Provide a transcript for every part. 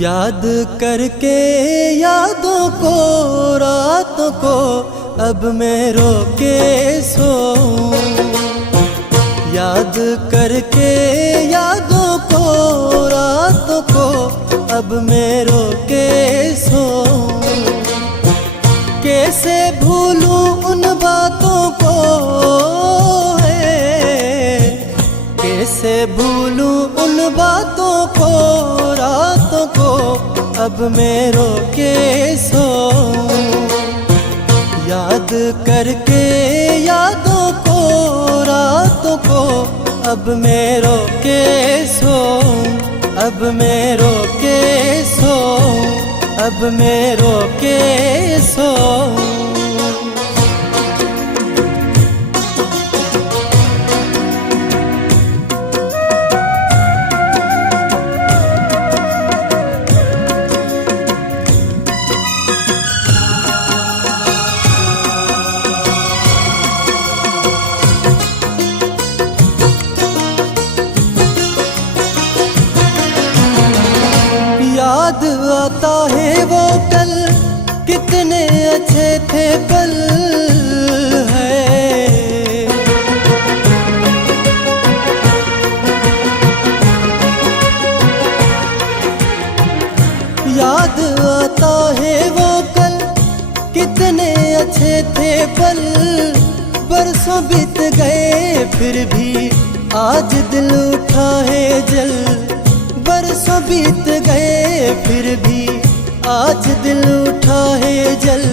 याद करके यादों को रातों को अब मैं रो के सोऊं। याद करके यादों को रातों को अब मैं रो के सोऊं। कैसे भूलूं उन बातों को है, कैसे भूलूं उन बातों को रातों को अब मैं रो के सोऊं। याद करके यादों को रातों को अब मैं रो के सोऊं। अब मैं रो के सोऊं। अब मैं रो के सोऊं। याद आता है वो कल कितने अच्छे थे पल है। याद आता है वो कल कितने अच्छे थे पल। बरसों बीत गए फिर भी आज दिल उठा है जल। बरसों बीत गए फिर भी आज दिल उठा है जल।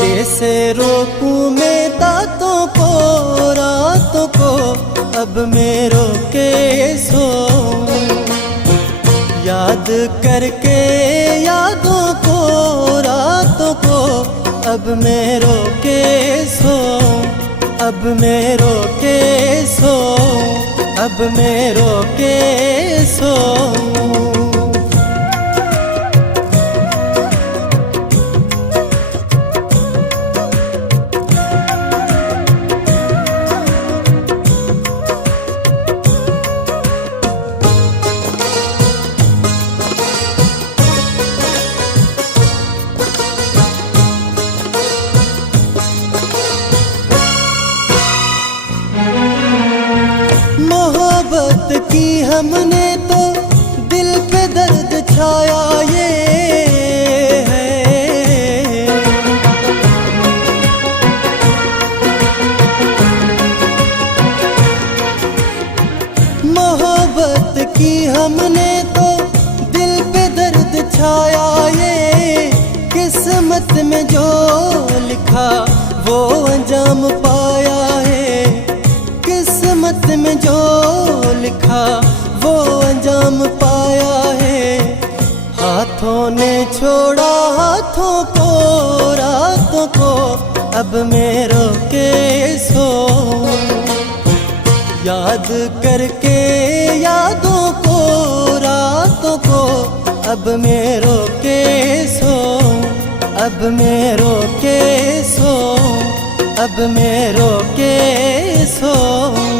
कैसे रोकूं मैं तातों को रातों को अब मैं रो के सोऊं। याद करके यादों को रातों को अब मैं रो के सोऊं। अब मैं रो के सोऊं। अब मैं रो के सोऊं। मोहब्बत की हमने तो दिल पे दर्द छाया ये है। मोहब्बत की हमने तो दिल पे दर्द छाया ये। किस्मत में जो लिखा वो अंजाम पाया है। किस्मत में जो लिखा वो अंजाम पाया है। हाथों ने छोड़ा हाथों को रातों को अब मैं रो के सोऊं। याद करके यादों को रातों को अब मैं रो के सोऊं। अब मैं रो के सोऊं। अब मैं रो के सोऊं।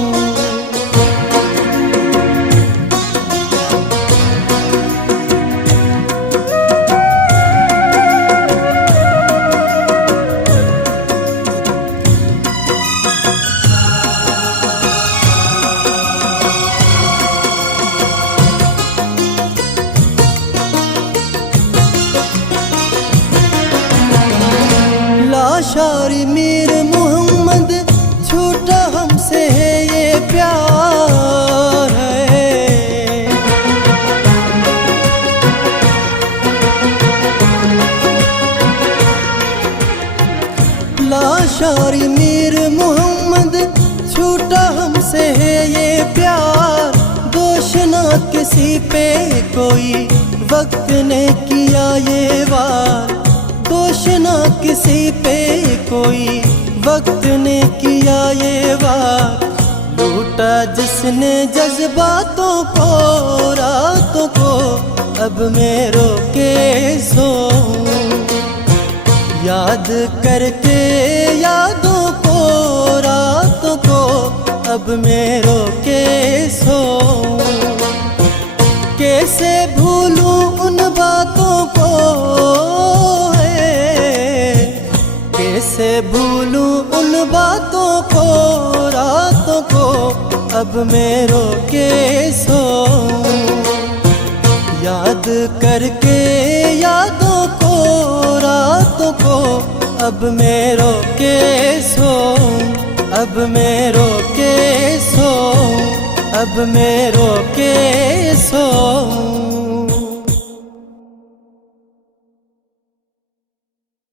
लाशारी मीर मोहम्मद झूठा हमसे है ये प्यार है। लाशारी मीर मोहम्मद झूठा हमसे है ये प्यार। दोष ना किसी पे कोई वक्त ने किया ये वार। दोष ना किसी पे कोई वक्त ने किया ये वार। लूटा जिसने जज्बातों को रातों को अब मैं रो के सोऊं। याद करके यादों को रातों को अब मैं रो के सोऊं। कैसे भूलूं उन बातों को, रातों को अब मैं रो के सोऊं। याद करके यादों को, रातों को अब मैं रो के सोऊं। अब मैं रो के सोऊं, अब मैं रो के सोऊं।